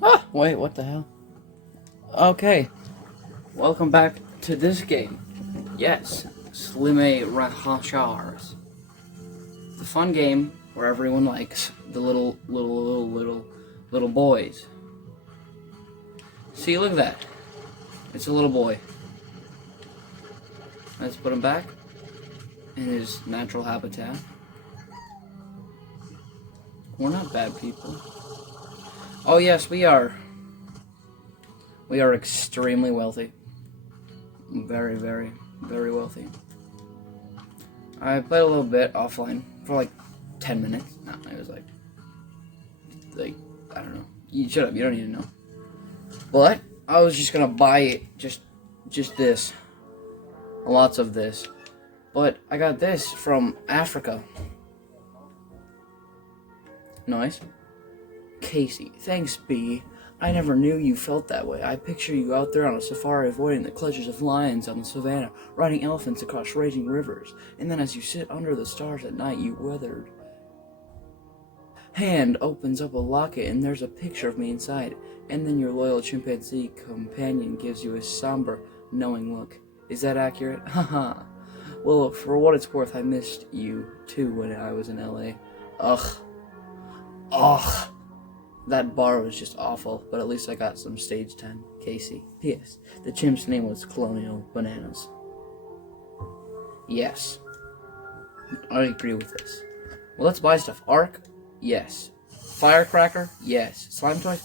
Ah, wait, what the hell? Okay, welcome back to this game. Yes, Slime Rahashars. The fun game where everyone likes the little boys. See, look at that. It's a little boy. Let's put him back in his natural habitat. We're not bad people. Oh yes, we are. We are extremely wealthy. Very, very, very wealthy. I played a little bit offline for like 10 minutes. No, it was like, I don't know. You shut up, you don't need to know. But I was just gonna buy it, just this. Lots of this. But I got this from Africa. Nice. Casey, thanks, B. I never knew you felt that way. I picture you out there on a safari avoiding the clutches of lions on the savannah, riding elephants across raging rivers, and then as you sit under the stars at night, you weathered hand opens up a locket and there's a picture of me inside, and then your loyal chimpanzee companion gives you a somber, knowing look. Is that accurate? Haha. Well, for what it's worth, I missed you too when I was in LA. Ugh. Ugh. That bar was just awful, but at least I got some stage time. Casey. P.S. The chimp's name was Colonial Bananas. Yes. I agree with this. Well, let's buy stuff. Arc? Yes. Firecracker? Yes. Slime toys?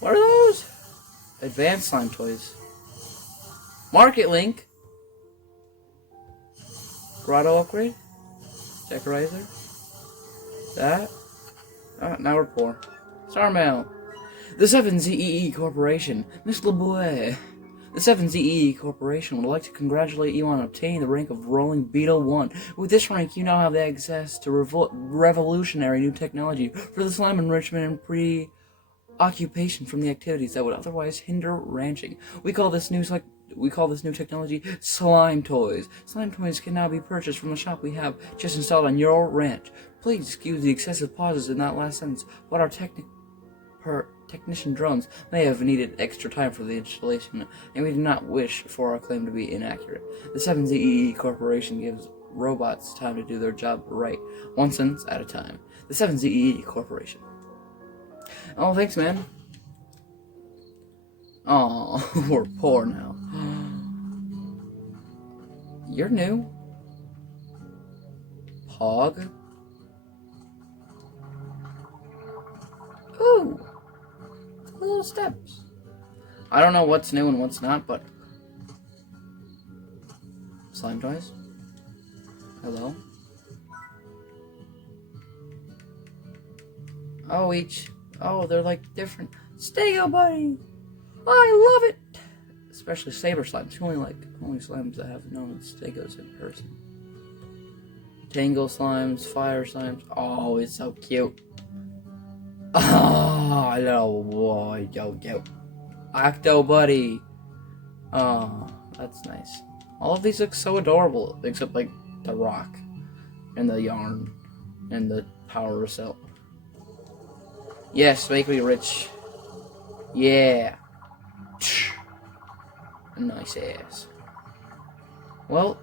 What are those? Advanced slime toys. Market link? Grotto upgrade? Decorizer? That? Oh, now we're poor. Star Mail. The 7ZEE Corporation. Miss LeBoy. The 7ZEE Corporation would like to congratulate you on obtaining the rank of Rolling Beetle 1. With this rank, you now have access to revolutionary new technology for the slime enrichment and preoccupation from the activities that would otherwise hinder ranching. We call this new technology slime toys. Slime toys can now be purchased from the shop we have just installed on your ranch. Please excuse the excessive pauses in that last sentence, but our technician drones may have needed extra time for the installation, and we do not wish for our claim to be inaccurate. The 7ZEE Corporation gives robots time to do their job right, one sentence at a time. The 7ZEE Corporation. Oh, thanks, man. Oh, we're poor now. You're new? Pog? Ooh! Little steps. I don't know what's new and what's not, but... Slime toys? Hello? Oh, Oh, they're like different. Stego Buddy! I love it! Especially Saber Slimes. Only slimes that have known Stegos in person. Tangle Slimes, Fire Slimes. Oh, it's so cute. Oh, little boy, yo. Octo Buddy. Oh, that's nice. All of these look so adorable, except like the rock and the yarn and the power cell. Yes, make me rich. Yeah. Nice ass. Well,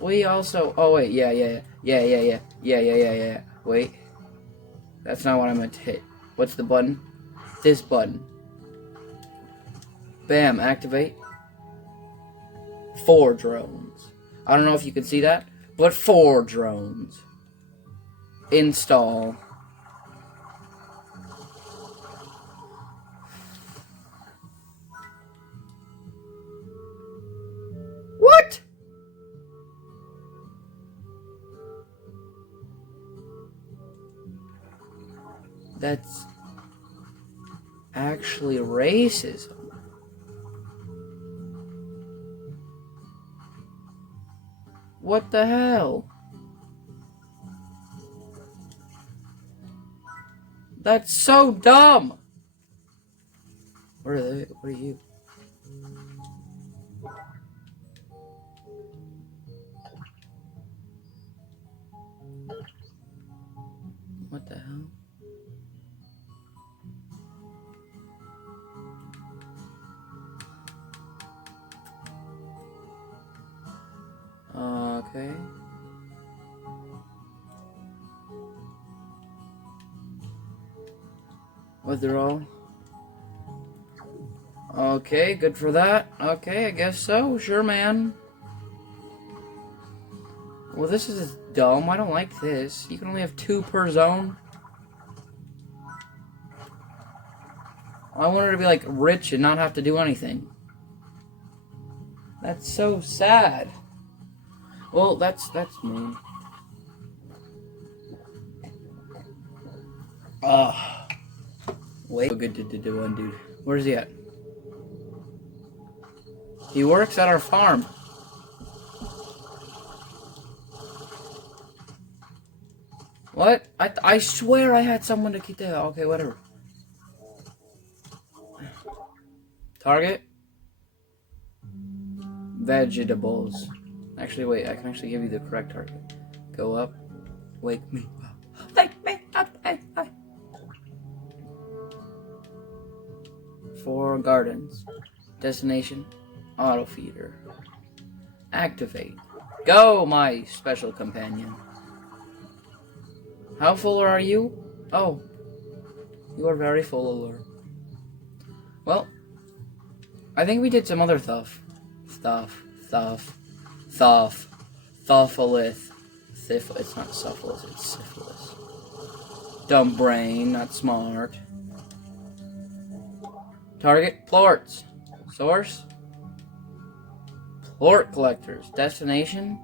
we also. Oh wait, yeah. Wait, that's not what I meant to hit. What's the button? This button. Bam, activate. 4 drones. I don't know if you can see that, but 4 drones. Install. What? That's actually racism. What the hell? That's so dumb. What are they? What are you? What the hell? Okay. Withdrawal. Okay, good for that. Okay, I guess so. Sure, man. Well, this is dumb. I don't like this. You can only have 2 per zone. I want her to be, like, rich and not have to do anything. That's so sad. Well, that's mean. Wait. So good to do one, dude. Where's he at? He works at our farm. What? I swear I had someone to keep that. Okay, whatever. Target. Vegetables. Actually, wait. I can actually give you the correct target. Go up. Wake me up. Wake me up. Hey. 4 gardens. Destination. Auto feeder. Activate. Go, my special companion. How full are you? Oh. You are very full, alert. Well, I think we did some other stuff. Thuffalith. It's not syphilis, it's syphilis. Dumb brain, not smart. Target, plorts. Source? Plort collectors. Destination?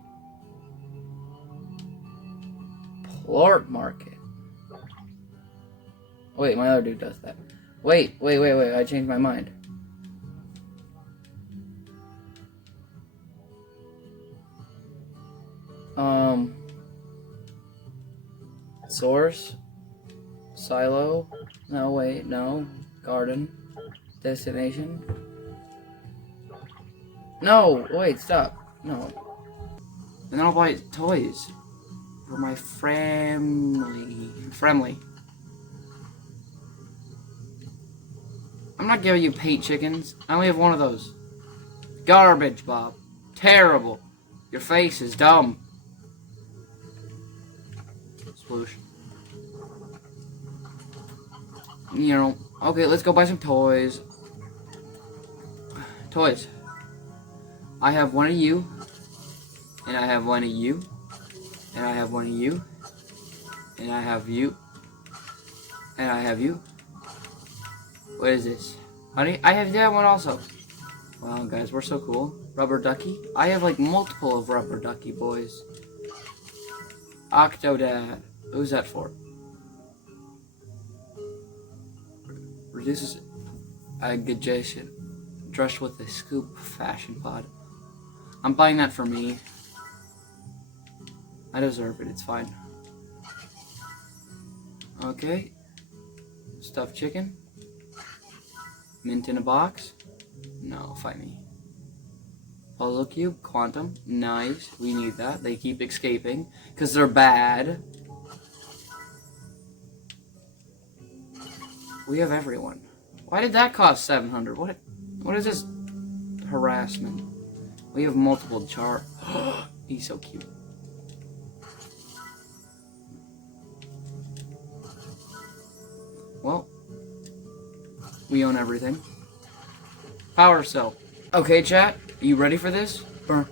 Plort market. Wait, my other dude does that. Wait, I changed my mind. Source? Silo? No, wait, no. Garden? Destination? No, wait, stop. No. And then I'll buy toys. For my family. I'm not giving you paint chickens. I only have one of those. Garbage, Bob. Terrible. Your face is dumb. Sploosh. You know, okay, let's go buy some toys. Toys. I have one of you. And I have one of you. And I have one of you. And I have you. And I have you. What is this? Honey, I have that one also. Wow, guys, we're so cool. Rubber ducky. I have like multiple of rubber ducky boys. Octodad. Who's that for? Reduces aggregation. Dressed with a scoop fashion pod. I'm buying that for me. I deserve it, it's fine. Okay. Stuffed chicken. Mint in a box. No, fight me. Puzzle cube, quantum. Nice, we need that. They keep escaping because they're bad. We have everyone. Why did that cost 700? What is this harassment? We have multiple char. He's so cute. Well, we own everything. Power cell. Okay, chat, are you ready for this? Boom.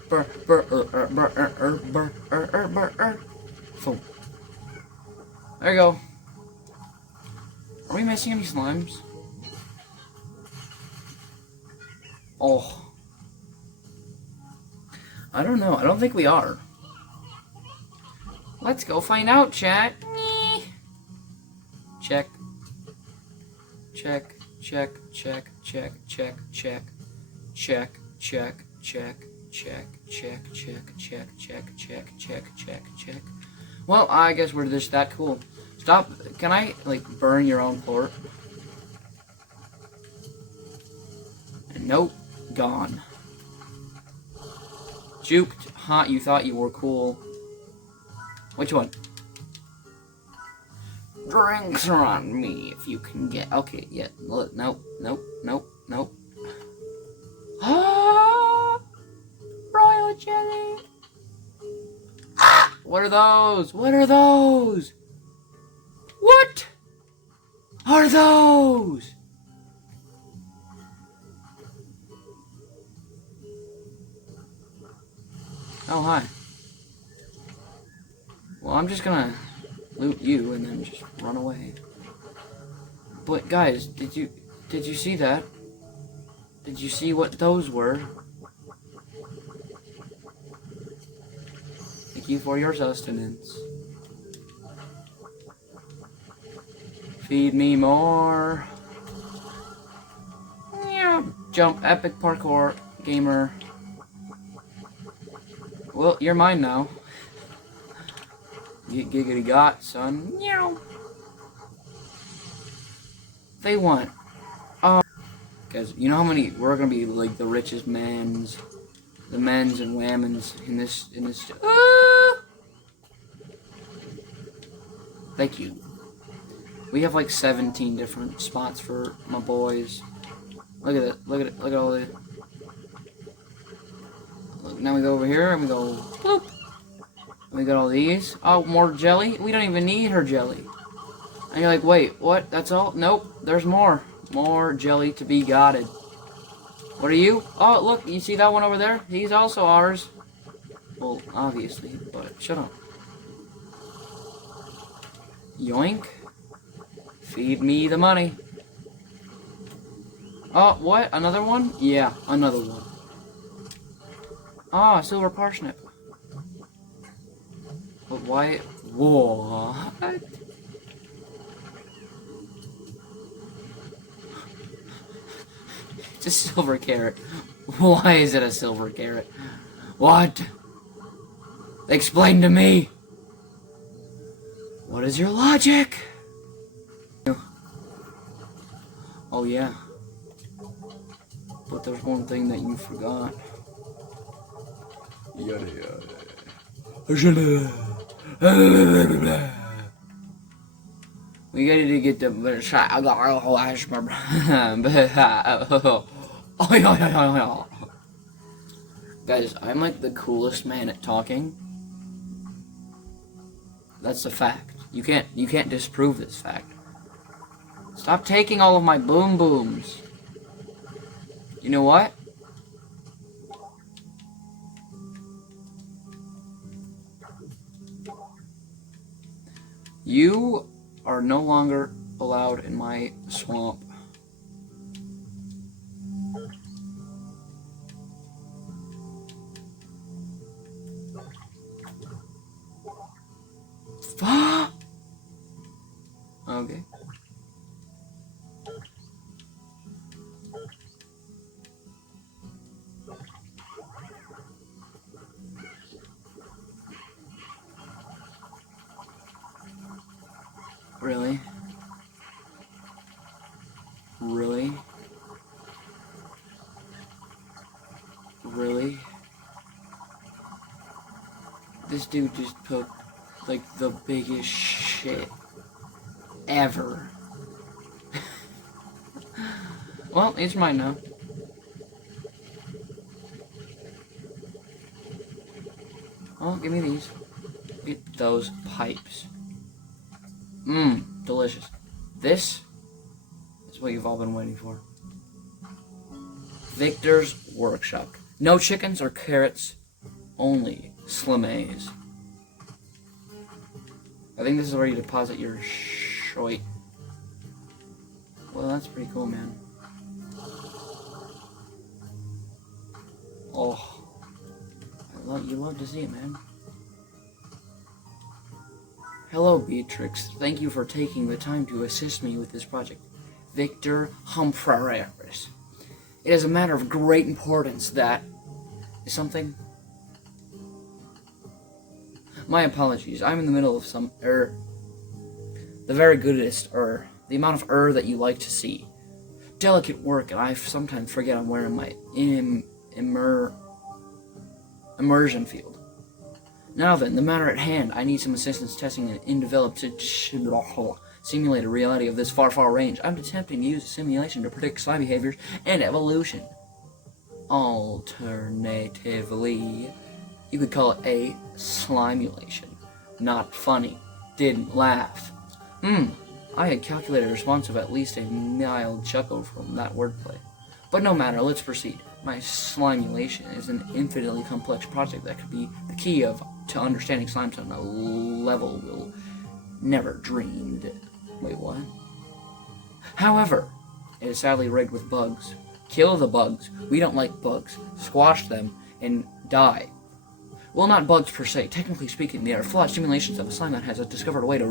There you go. Are we missing any slimes? Oh. I don't know. I don't think we are. Let's go find out, chat. Check. Check. Check. Check. Check. Check. Check. Check. Check. Check. Check. Check. Check. Check. Check. Check. Check. Check. Check. Well, I guess we're just that cool. Stop. Can I, like, burn your own port? And nope. Gone. Juked. Hot. You thought you were cool. Which one? Drinks are on me if you can get. Okay, yeah. Look, nope. Ah! Royal jelly. are those? What are those? What are those? Oh, hi. Well, I'm just gonna loot you and then just run away. But guys, did you see that? Did you see what those were? Thank you for your sustenance. Feed me more. Yeah. Jump, epic parkour, gamer. Well, you're mine now. Get giggity got, son. Meow. They want. Guys, you know how many we're gonna be like the richest mans, the men's and women's in this. Thank you. We have like 17 different spots for my boys. Look at it. Look at it. Look at all the. Look, now we go over here and we go. Bloop. And we got all these. Oh, more jelly. We don't even need her jelly. And you're like, wait, what? That's all? Nope. There's more. More jelly to be gotted. What are you? Oh, look. You see that one over there? He's also ours. Well, obviously, but shut up. Yoink. Feed me the money. Oh, what? Another one? Yeah, another one. Ah, silver parsnip. But why? What? It's a silver carrot. Why is it a silver carrot? What? Explain to me. What is your logic? Oh yeah. But there's one thing that you forgot. Yada yada. We gotta to get the shot. I got our whole ash. Guys, I'm like the coolest man at talking. That's a fact. You can't disprove this fact. Stop taking all of my boom booms. You know what? You are no longer allowed in my swamp. Okay. Really? Really? Really? This dude just took, like, the biggest shit ever. Well, it's mine now. Oh, give me these. Get those pipes. Mmm, delicious. This is what you've all been waiting for. Victor's Workshop. No chickens or carrots, only slimays. I think this is where you deposit your shoit. Well, that's pretty cool, man. Oh, you love to see it, man. Hello, Beatrix. Thank you for taking the time to assist me with this project. Victor Humphreys. It is a matter of great importance that is something. My apologies. I'm in the middle of some the very goodest the amount of that you like to see. Delicate work, and I sometimes forget I'm wearing my immersion field. Now then, the matter at hand. I need some assistance testing an undeveloped simulated reality of this far, far range. I'm attempting to use a simulation to predict slime behaviors and evolution. Alternatively, you could call it a slimulation. Not funny. Didn't laugh. I had calculated a response of at least a mild chuckle from that wordplay. But no matter, let's proceed. My slimulation is an infinitely complex project that could be the key to understanding slimes on a level we'll never dreamed. Wait, what? However, it is sadly rigged with bugs. Kill the bugs. We don't like bugs. Squash them and die. Well, not bugs per se. Technically speaking, they are flawed simulations of a slime that has discovered a way to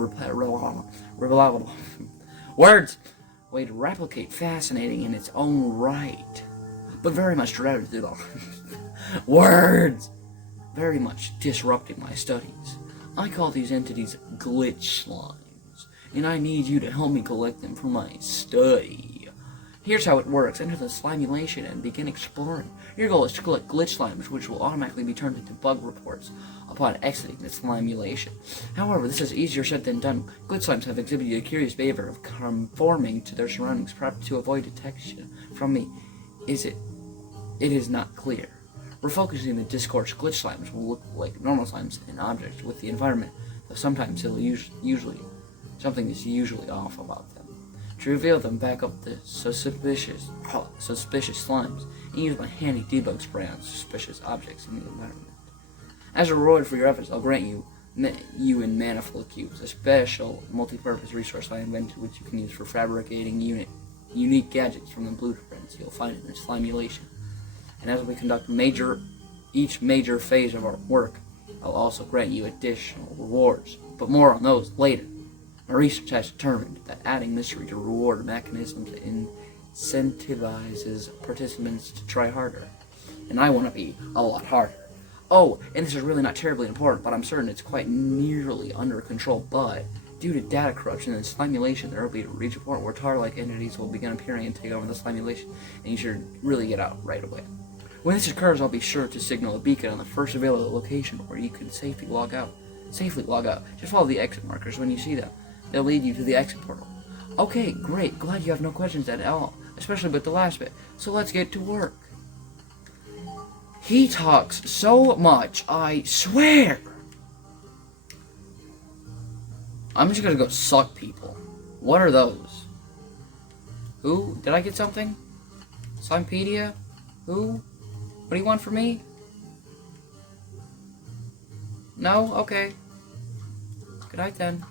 replicate fascinating in its own right. But very much dreaded words! Very much disrupting my studies. I call these entities glitch slimes, and I need you to help me collect them for my study. Here's how it works. Enter the slimulation and begin exploring. Your goal is to collect glitch slimes, which will automatically be turned into bug reports upon exiting the slimulation. However, this is easier said than done. Glitch slimes have exhibited a curious behavior of conforming to their surroundings, perhaps to avoid detection from me. It is not clear. We're focusing the discourse. Glitch slimes will look like normal slimes and objects with the environment, though sometimes something is usually off about them. To reveal them, back up the suspicious slimes and use my handy debug spray on suspicious objects in the environment. As a reward for your efforts, I'll grant you and Manifold Cubes, a special multi-purpose resource I invented which you can use for fabricating unique gadgets from the blueprints you'll find in this slimulation. And as we conduct each major phase of our work, I'll also grant you additional rewards, but more on those later. My research has determined that adding mystery to reward mechanisms incentivizes participants to try harder, and I want to be a lot harder. Oh, and this is really not terribly important, but I'm certain it's quite nearly under control, but due to data corruption and slimulation, there will be a reach a point where tar-like entities will begin appearing and take over the slimulation, and you should really get out right away. When this occurs, I'll be sure to signal a beacon on the first available location where you can safely log out. Just follow the exit markers when you see them. They'll lead you to the exit portal. Okay, great. Glad you have no questions at all, especially with the last bit. So let's get to work. He talks so much, I swear. I'm just gonna go suck people. What are those? Who? Did I get something? Slimepedia? Who? What do you want from me? No? Okay. Good night then.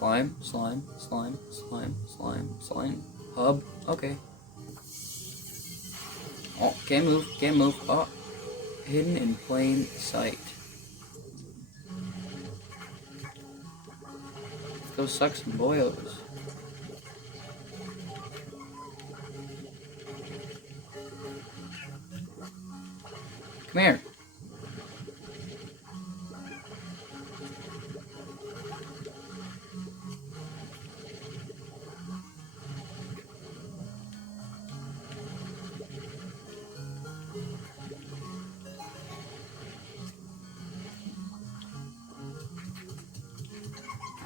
Slime. Hub. Okay. Oh, can't move. Oh. Hidden in plain sight. Let's go suck some boyos. Come here.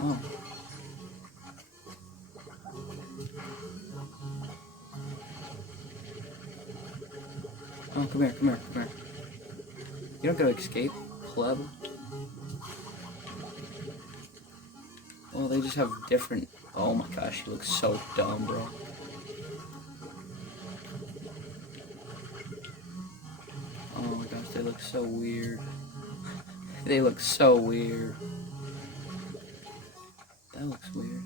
Oh. Oh, come here. You don't gotta escape, pleb. Well, they just have different... Oh my gosh, he looks so dumb, bro. Oh my gosh, they look so weird. They look so weird. That looks weird.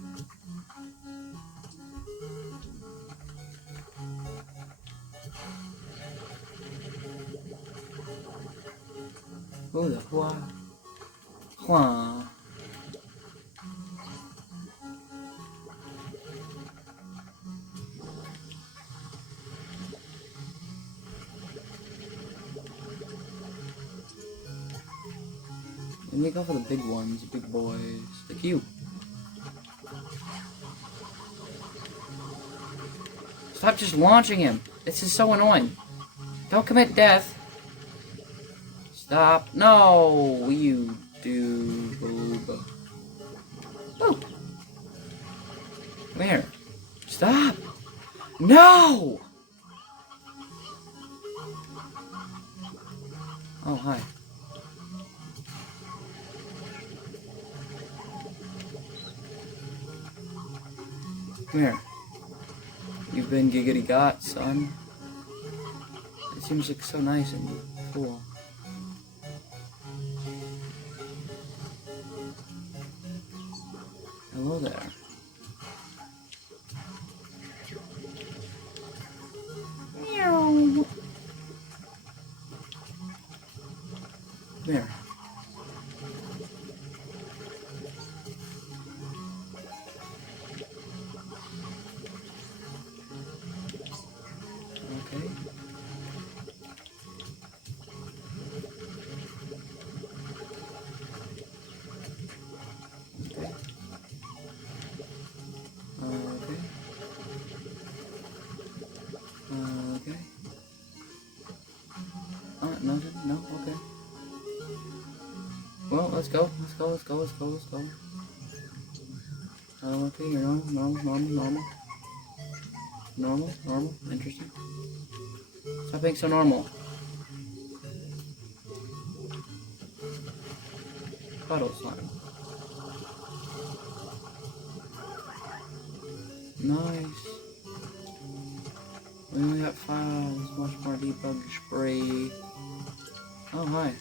Who the hua? Hua. And they go for the big ones, the big boys, like you. Stop just launching him. This is so annoying. Don't commit death. Stop. No, you do. Boob. Oh. Come here. Stop. No! hi. Come here. You've been giggity got, son. It seems like so nice and cool. Hello there. Meow. Come here. Okay. Okay. Okay. Okay. Nothing? No? Okay. Well, let's go. Let's go. Let's go. Let's go. Let's go. Okay, you're normal. Normal. Interesting. Stop being so normal. Puddle slime. Nice. We only got files. Much more debug spray. Oh, hi.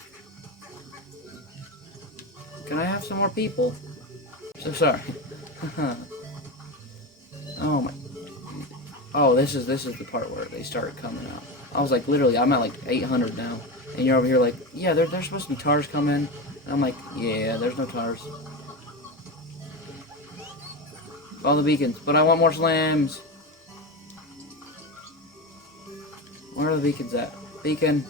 Can I have some more people? So sorry. Oh my. Oh, this is the part where they started coming out. I was like, literally, I'm at like 800 now, and you're over here like, yeah, there's supposed to be tars coming. And I'm like, yeah, there's no tars. Follow the beacons, but I want more slams. Where are the beacons at? Beacon.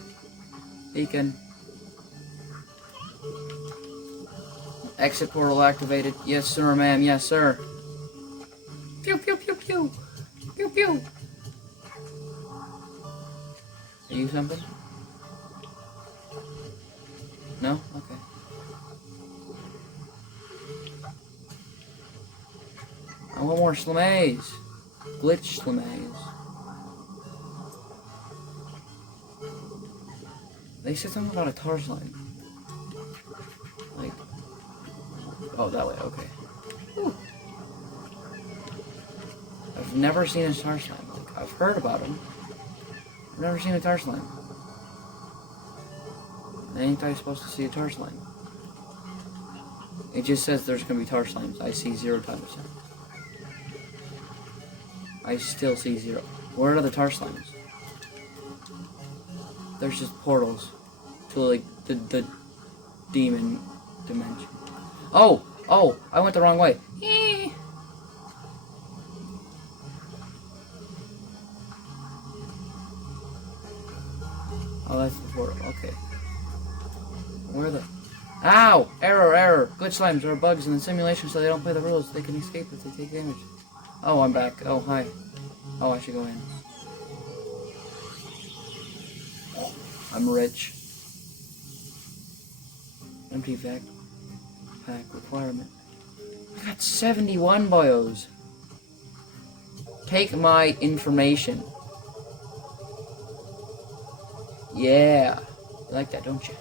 Exit portal activated. Yes, sir, ma'am. Yes, sir. Pew, pew, pew, pew. Pew, pew. Are you something? No? Okay. I want more slamays. Glitch slamays. They said something about a tar slime. Like, oh, that way, okay. Whew. I've never seen a tar slime. Like, I've heard about them. I've never seen a tar slime. Ain't I supposed to see a tar slime? It just says there's gonna be tar slimes. I see 0 times. I still see 0. Where are the tar slimes? There's just portals to like the demon dimension. Oh, I went the wrong way. Oh, that's the portal. Okay. Where the? Ow! Error! Glitch slimes are bugs in the simulation, so they don't play the rules. They can escape if they take damage. Oh, I'm back. Oh, hi. Oh, I should go in. I'm rich. Empty pack requirement. I got 71 bios. Take my information. Yeah. You like that, don't you?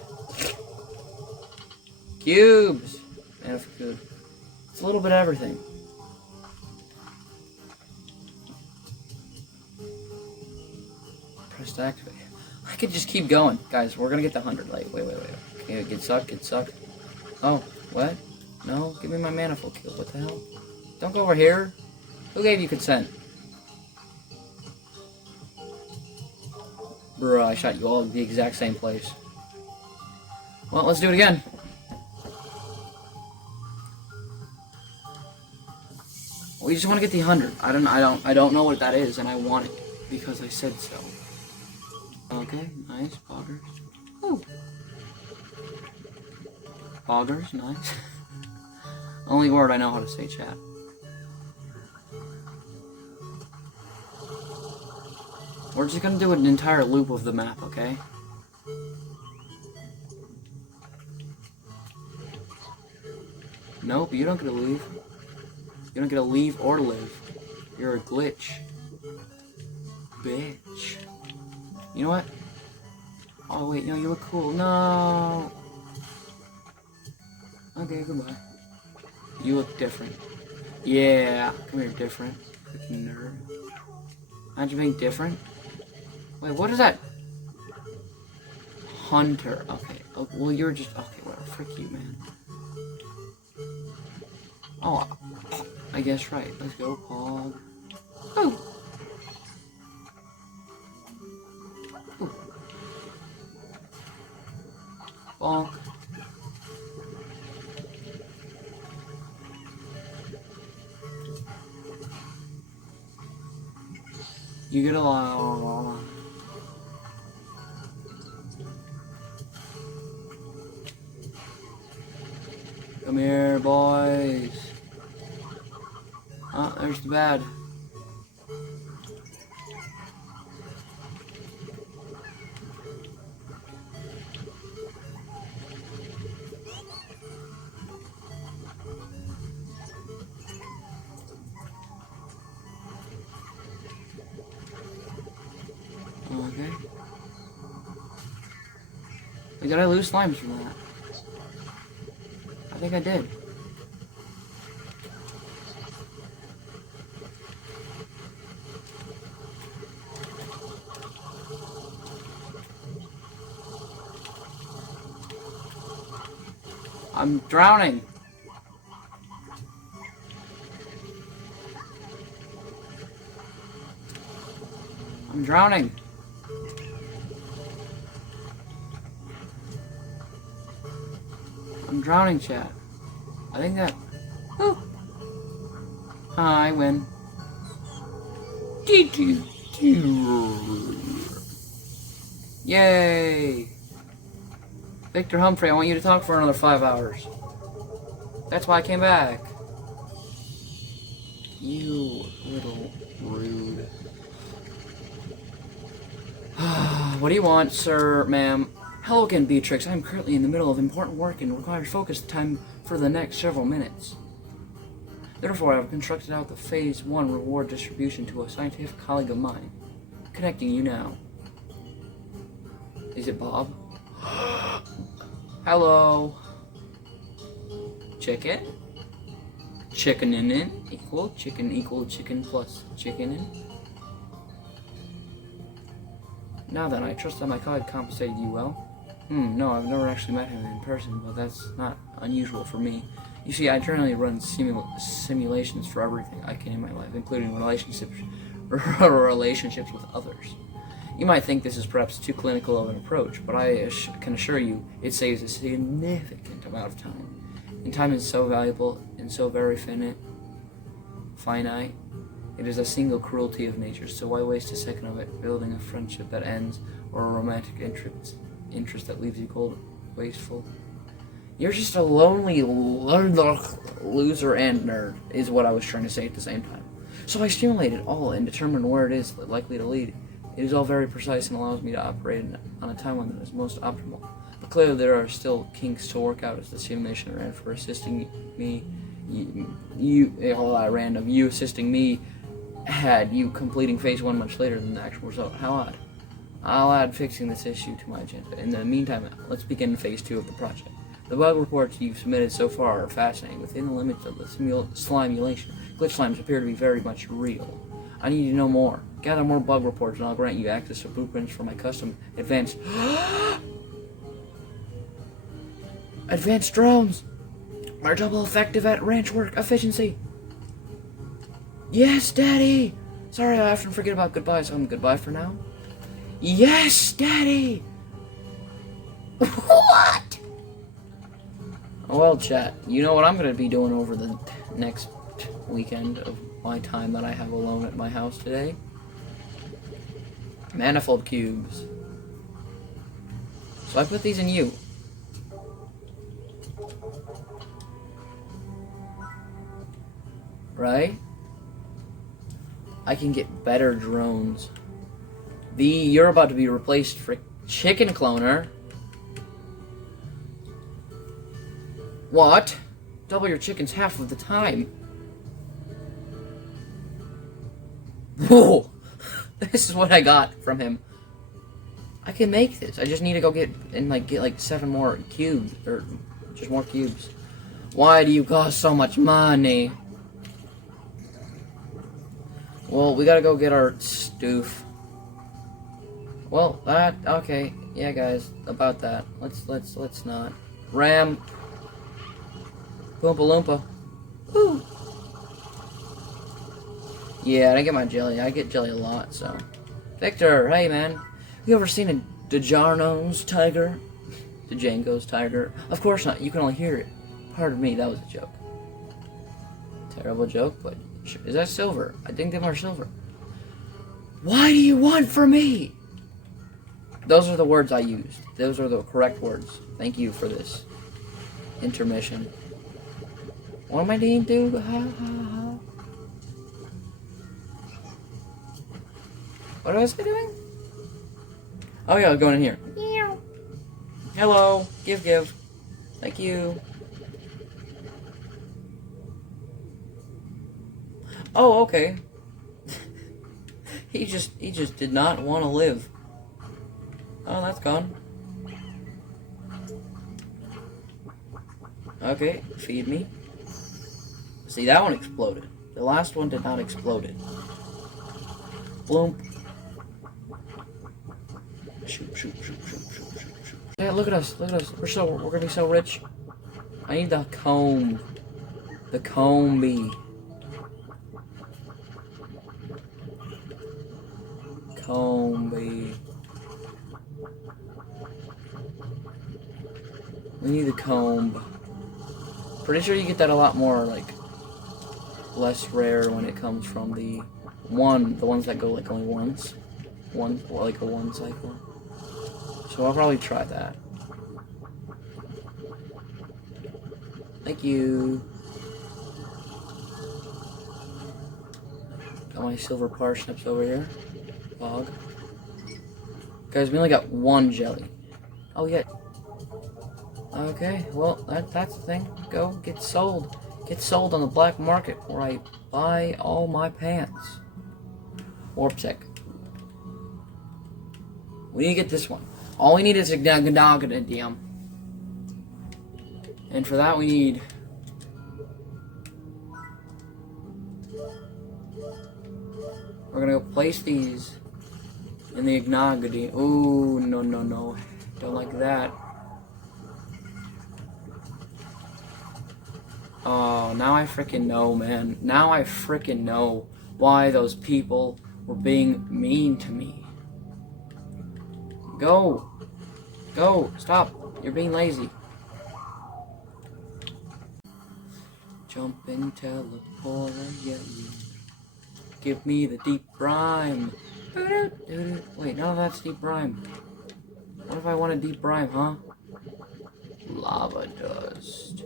Cubes! Man, if I could. It's a little bit of everything. Press to activate. I could just keep going. Guys, we're gonna get the 100. Like, wait. Okay, get sucked. Oh, what? No, give me my manifold kill. What the hell? Don't go over here. Who gave you consent? Bruh, I shot you all in the exact same place. Well, let's do it again. We just want to get the 100. I don't know what that is, and I want it because I said so. Okay, nice boggers. Ooh. Boggers, nice. Only word I know how to say, chat. We're just gonna do an entire loop of the map, okay? Nope, you don't get to leave. You don't get to leave or live. You're a glitch. Bitch. You know what? Oh, wait, no, you look cool. No! Okay, goodbye. You look different. Yeah, come here, different. Freaking nerd. Imagine being different. Wait, what is that? Hunter. Okay. Oh, well, you're just... Okay, whatever. Frick you, man. Oh, I guess right. Let's go, Pog. Oh! Ooh. Bonk. You get along. Come here, boys. Oh, there's the bad. Okay. Wait, did I lose slimes from that? I think I did. I'm drowning. I'm drowning. I'm drowning, chat. I think that... Woo! I win. Yay! Victor Humphrey, I want you to talk for another 5 hours. That's why I came back. You little rude. What do you want, sir, ma'am? Hello again, Beatrix. I am currently in the middle of important work and requires focused time for the next several minutes. Therefore, I have constructed out the Phase 1 reward distribution to a scientific colleague of mine. Connecting you now. Is it Bob? Hello. Chicken? Chicken in equal chicken plus chicken in. Now then, I trust that my colleague compensated you well. No, I've never actually met him in person, but that's not unusual for me. You see, I generally run simulations for everything I can in my life, including relationships with others. You might think this is perhaps too clinical of an approach, but I can assure you it saves a significant amount of time. And time is so valuable and so very finite. It is a single cruelty of nature, so why waste a second of it building a friendship that ends, or a romantic interest that leaves you cold, wasteful? You're just a lonely loser and nerd, is what I was trying to say at the same time. So I stimulate it all and determine where it is likely to lead. It is all very precise and allows me to operate on a timeline that is most optimal. But clearly there are still kinks to work out as the simulation ran for assisting me. You assisting me had you completing Phase 1 much later than the actual result. How odd. I'll add fixing this issue to my agenda. In the meantime, let's begin Phase 2 of the project. The bug reports you've submitted so far are fascinating. Within the limits of the slimulation, glitch slimes appear to be very much real. I need to know more. Gather more bug reports and I'll grant you access to blueprints for my custom advanced... advanced drones! Are double effective at ranch work efficiency. Yes, Daddy! Sorry, I often forget about goodbyes. Goodbye for now? Yes, Daddy! What? Well, chat, you know what I'm going to be doing over the next weekend of my time that I have alone at my house today? Manifold cubes. So I put these in you. Right? I can get better drones. You're about to be replaced for chicken cloner. What? Double your chickens half of the time. Whoa! This is what I got from him. I can make this. I just need to go get like 7 more cubes, or just more cubes. Why do you cost so much money? Well, we gotta go get our stoof. Well, okay. Yeah, guys, about that. Let's not. Ram. Oompa Loompa. Woo. Yeah, I get my jelly. I get jelly a lot, so. Victor, hey man. You ever seen a DeJarno's tiger? Django's tiger? Of course not. You can only hear it. Pardon me, that was a joke. Terrible joke, but is that silver? I think them are silver. Why do you want from me? Those are the words I used. Those are the correct words. Thank you for this intermission. What am I doing? What was I doing? Oh yeah, going in here. Hello. Give. Thank you. Oh, okay. He just did not want to live. Oh, that's gone. Okay, feed me. See, that one exploded. The last one did not explode. Bloom. Shoot. Yeah, look at us. We're gonna be so rich. I need the comb. The comby. Comby. We need the comb. Pretty sure you get that a lot more, like, less rare when it comes from the ones that go like only once. Like a one cycle. So I'll probably try that. Thank you. Got my silver parsnips over here. Bog. Guys, we only got 1 jelly. Oh yeah. Okay, well that's the thing. Go get sold. Get sold on the black market where I buy all my pants. Warp tech. We need to get this one. All we need is a damn. And for that we need we're gonna go place these in the Ignagadi. Ooh, no. Don't like that. Oh, now I freaking know, man. Now I freaking know why those people were being mean to me. Go! Stop! You're being lazy. Jump and teleport, yeah. Give me the deep brine. Wait, no, that's deep brine. What if I want a deep brine, huh? Lava dust.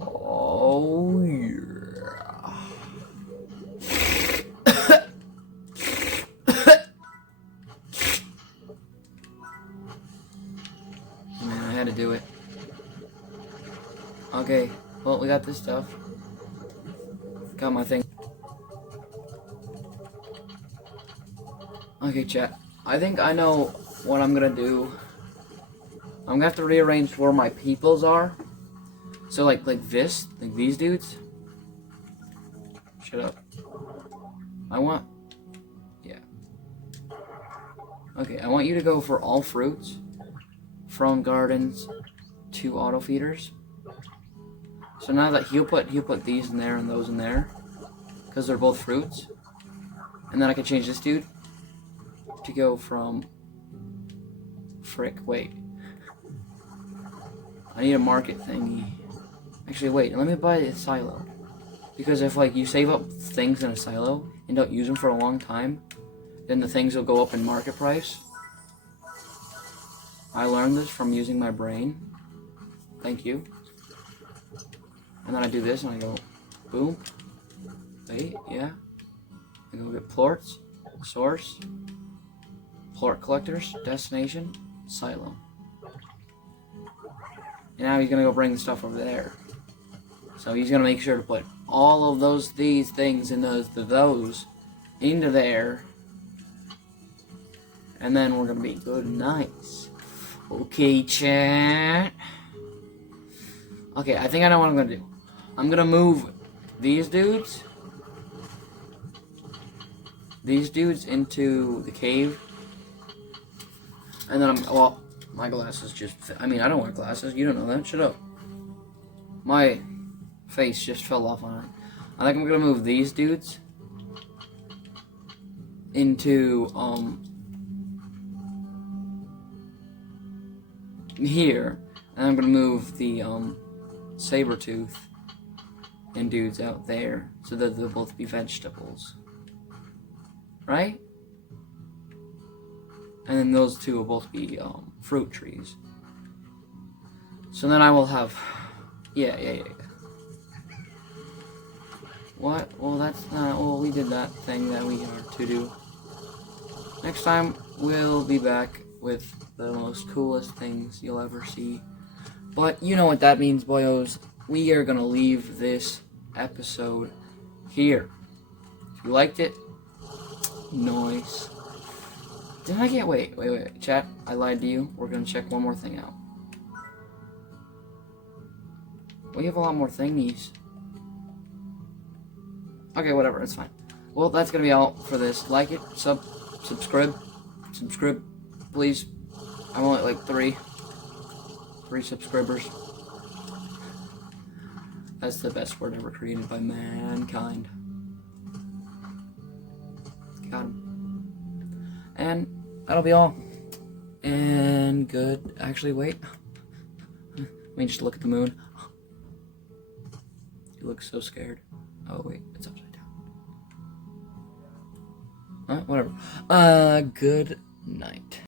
Oh, yeah. Man, I had to do it. Okay, well, we got this stuff. Got my thing. Okay, chat. I think I know what I'm gonna do. I'm gonna have to rearrange where my peoples are. So like this, like these dudes. Shut up. Yeah. Okay, I want you to go for all fruits, from gardens to auto feeders. So now that he'll put these in there and those in there, because they're both fruits. And then I can change this dude to go from wait. I need a market thingy. Actually, wait, let me buy a silo. Because if, like, you save up things in a silo and don't use them for a long time, then the things will go up in market price. I learned this from using my brain. Thank you. And then I do this and I go, boom. Wait, yeah. I go get plorts, source, plort collectors, destination, silo. And now he's gonna go bring the stuff over there. So he's gonna make sure to put all of these things in those into there. And then we're gonna be good and nice. Okay, chat. Okay, I think I know what I'm gonna do. I'm gonna move these dudes into the cave. And then well, my glasses just, I mean, I don't wear glasses. You don't know that. Shut up. My face just fell off on it. I think I'm gonna move these dudes into, here. And I'm gonna move the, saber-tooth and dudes out there so that they'll both be vegetables. Right? And then those two will both be, fruit trees. So then I will have, yeah. What? Well, that's not, well, we did that thing that we are to do. Next time, we'll be back with the most coolest things you'll ever see. But you know what that means, boyos. We are gonna leave this episode here. If you liked it, nice. Did I get, wait, chat, I lied to you. We're gonna check one more thing out. We have a lot more thingies. Okay, whatever, it's fine. Well, that's gonna be all for this. Like it, subscribe, please. I'm only at like three subscribers. That's the best word ever created by mankind. Got him. And that'll be all. And good. Actually, wait. Let me just look at the moon. You look so scared. Oh, wait. It's upside down. Whatever. Good night.